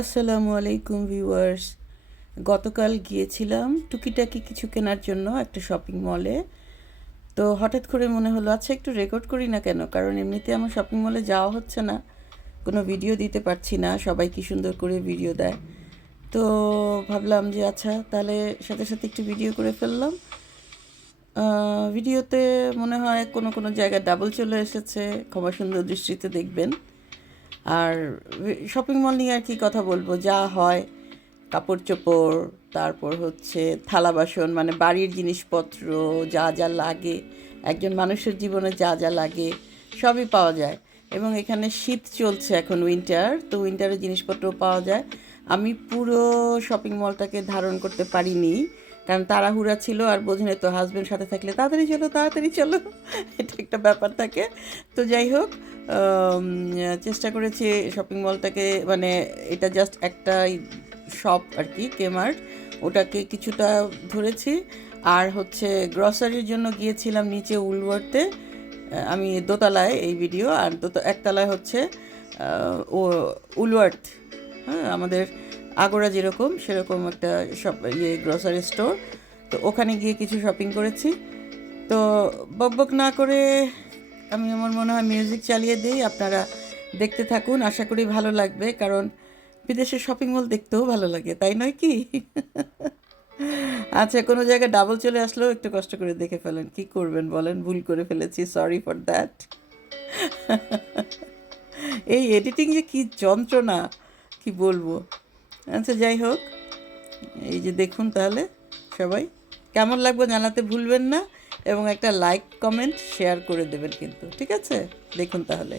আসসালামু আলাইকুম ভিউয়ার্স। গতকাল গিয়েছিলাম টুকিটাকি কিছু কেনার জন্য একটা শপিং মলে। তো হঠাৎ করে মনে হলো আচ্ছা একটু রেকর্ড করি না কেন, কারণ এমনিতে আমার শপিং মলে যাওয়া হচ্ছে না, কোনো ভিডিও দিতে পারছি না, সবাই কি সুন্দর করে ভিডিও দেয়। তো ভাবলাম যে আচ্ছা তাহলে সাথে সাথে একটু ভিডিও করে ফেললাম। ভিডিওতে মনে হয় কোনো কোনো জায়গায় ডাবল চলে এসেছে, ক্ষমা সুন্দর দৃষ্টিতে দেখবেন। আর শপিং মল নিয়ে আর কি কথা বলবো, যা হয় কাপড় চোপড়, তারপর হচ্ছে থালা বাসন, মানে বাড়ির জিনিসপত্র, যা যা লাগে, একজন মানুষের জীবনে যা যা লাগে সবই পাওয়া যায়। এবং এখানে শীত চলছে, এখন উইন্টার, তো উইন্টারের জিনিসপত্রও পাওয়া যায়। আমি পুরো শপিং মলটাকে ধারণ করতে পারিনি, কারণ তাড়াহুড়া ছিল, আর বোঝেন তো হাজব্যান্ড সাথে থাকলে তাড়াতাড়ি চলো তাড়াতাড়ি চলো এটা একটা ব্যাপার থাকে। তো যাই হোক, চেষ্টা করেছি শপিং মলটাকে, মানে এটা জাস্ট একটা শপ আর কি, কেমার্ট, ওটাকে কিছুটা ধরেছি। আর হচ্ছে গ্রসারির জন্য গিয়েছিলাম নিচে উলওয়ার্থে। আমি দোতলায় এই ভিডিও, আর একতলায় হচ্ছে ও উলওয়ার্থ। হ্যাঁ, আমাদের আগোড়া যেরকম সেরকম একটা শপ, গ্রসারি স্টোর। তো ওখানে গিয়ে কিছু শপিং করেছি। তো বকবক না করে আমি, আমার মনে হয় মিউজিক চালিয়ে দিই, আপনারা দেখতে থাকুন, আশা করি ভালো লাগবে, কারণ বিদেশের শপিং মল দেখতেও ভালো লাগে, তাই নয় কি? আচ্ছা, কোনো জায়গায় ডাবল চলে আসলেও একটু কষ্ট করে দেখে ফেলেন, কি করবেন বলেন, ভুল করে ফেলেছি, সরি ফর দ্যাট। এই এডিটিং যে কি যন্ত্রণা, কি বলবো। আচ্ছা যাই হোক, এই যে দেখুন তাহলে সবাই, কেমন লাগবে জানাতে ভুলবেন না, এবং একটা লাইক কমেন্ট শেয়ার করে দেবেন কিন্তু, ঠিক আছে? দেখুন তাহলে।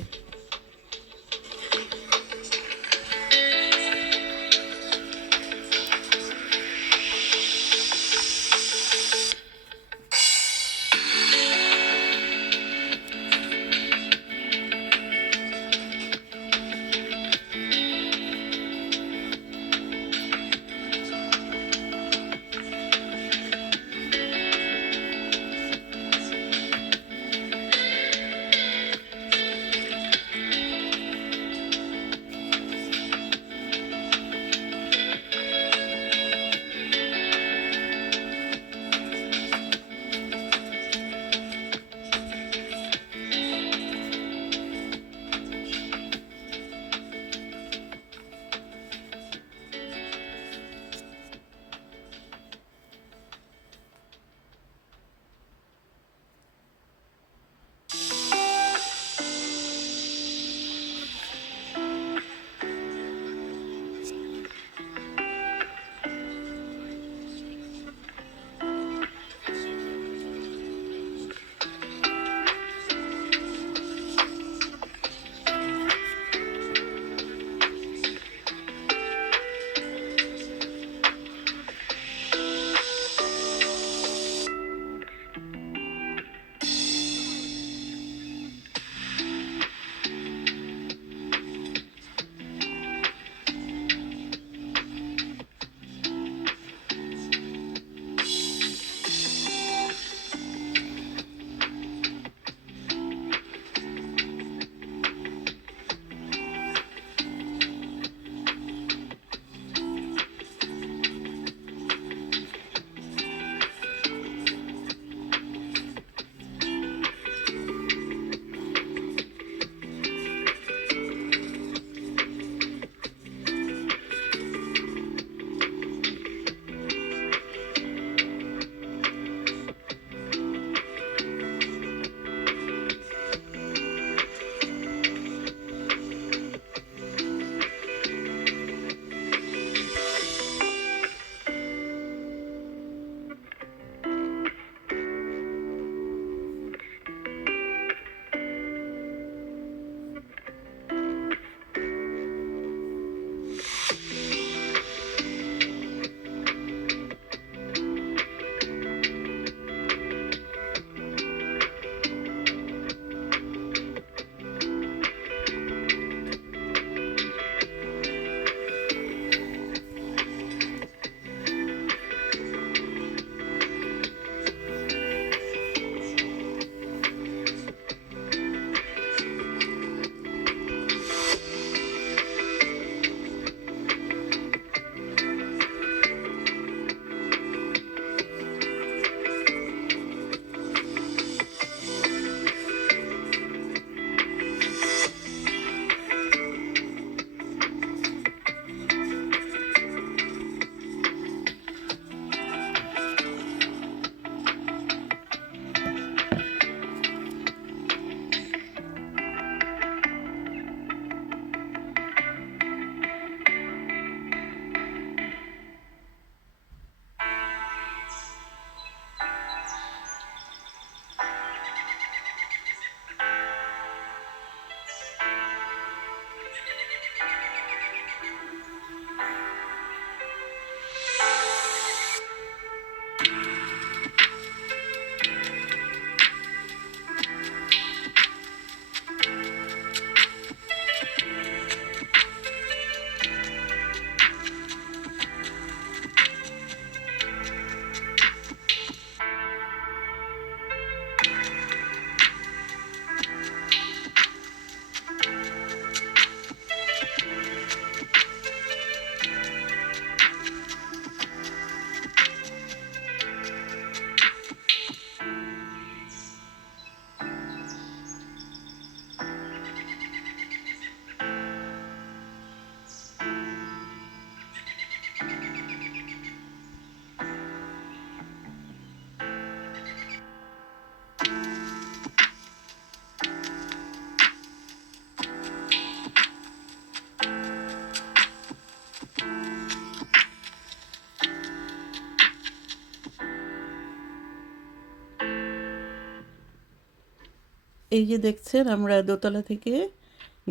এই যে দেখছেন আমরা দোতলা থেকে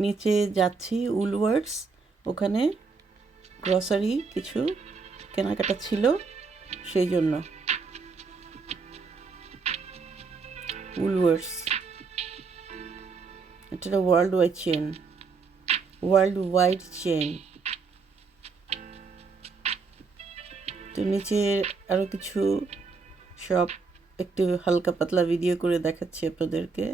নিচে যাচ্ছি উলওয়ার্ডস, ওখানে গ্রসারি কিছু কেনাকাটা ছিল সেই জন্য। উলওয়ার্ডস এটা একটা ওয়ার্ল্ড ওয়াইড চেন। তো নিচে আরও কিছু সব একটু হালকা পাতলা ভিডিও করে দেখাচ্ছি আপনাদেরকে।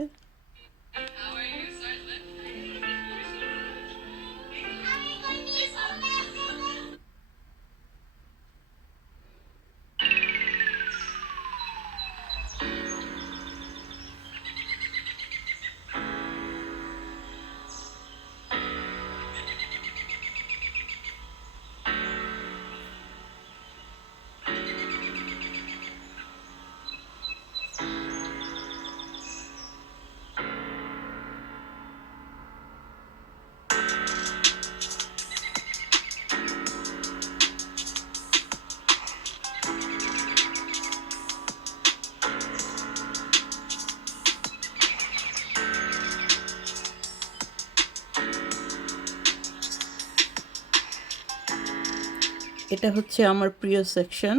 এটা হচ্ছে আমার প্রিয় সেকশন,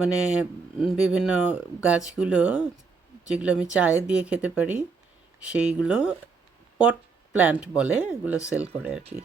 মানে বিভিন্ন গাছগুলো যেগুলো আমি চায়ে দিয়ে খেতে পারি সেইগুলো পট প্ল্যান্ট বলে, এগুলো সেল করে আর কি।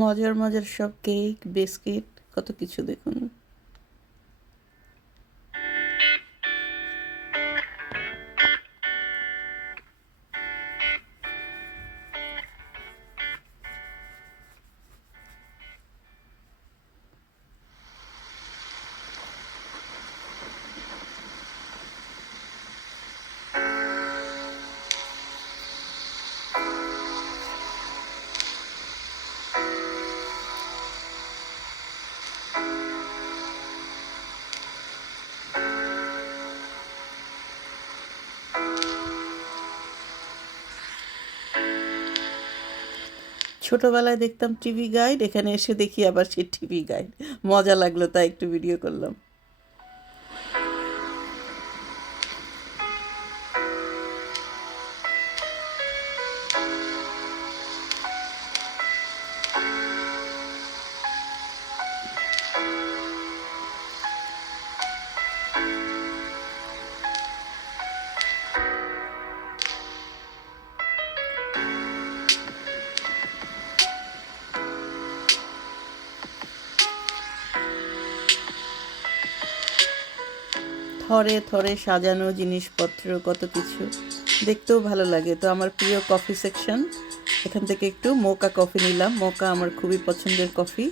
মজার মজার সব কেক, বিস্কিট, কত কিছু দেখুন। ছোটবেলায় দেখতাম টিভি গাইড, এখানে এসে দেখি আবার সেই টিভি গাইড, মজা লাগলো তাই একটু ভিডিও করলাম। থরে থরে সাজানো জিনিসপত্র, কত কিছু, দেখতেও ভালো লাগে। তো আমার প্রিয় কফি সেকশন, এখান থেকে একটু মোকা কফি নিলাম। মোকা আমার খুবই পছন্দের কফি।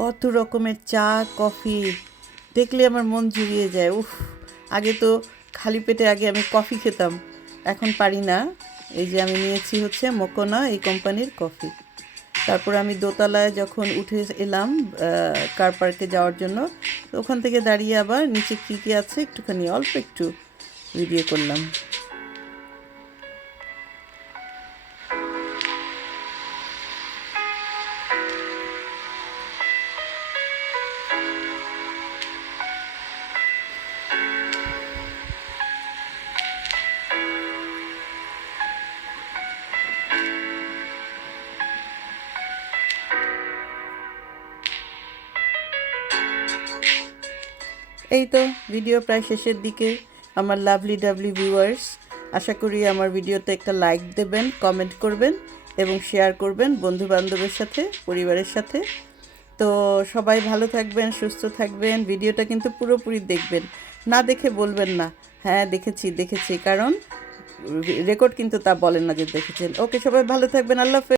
কত রকমের চা, কফি, দেখলে আমার মন জুড়িয়ে যায়। উফ, আগে তো খালি পেটে আগে আমি কফি খেতাম, এখন পারি না। এই যে আমি নিয়েছি হচ্ছে মোকোনা এই কোম্পানির কফি। তারপর আমি দোতলায় যখন উঠে এলাম কার পার্কে যাওয়ার জন্য, তো ওখান থেকে দাঁড়িয়ে আবার নিচে কী কী আছে একটুখানি অল্প একটু ভিডিও করলাম। এই তো ভিডিও প্রায় শেষের দিকে। আমার লাভলি ডাভলি ভিউয়ার্স, আশা করি আমার ভিডিওতে একটা লাইক দেবেন, কমেন্ট করবেন এবং শেয়ার করবেন বন্ধু বান্ধবের সাথে, পরিবারের সাথে। তো সবাই ভালো থাকবেন, সুস্থ থাকবেন। ভিডিওটা কিন্তু পুরোপুরি দেখবেন, না দেখে বলবেন না হ্যাঁ দেখেছি দেখেছি, কারণ রেকর্ড কিন্তু তা বলেন না যে দেখেছেন। ওকে, সবাই ভালো থাকবেন, আল্লাহ হাফেজ।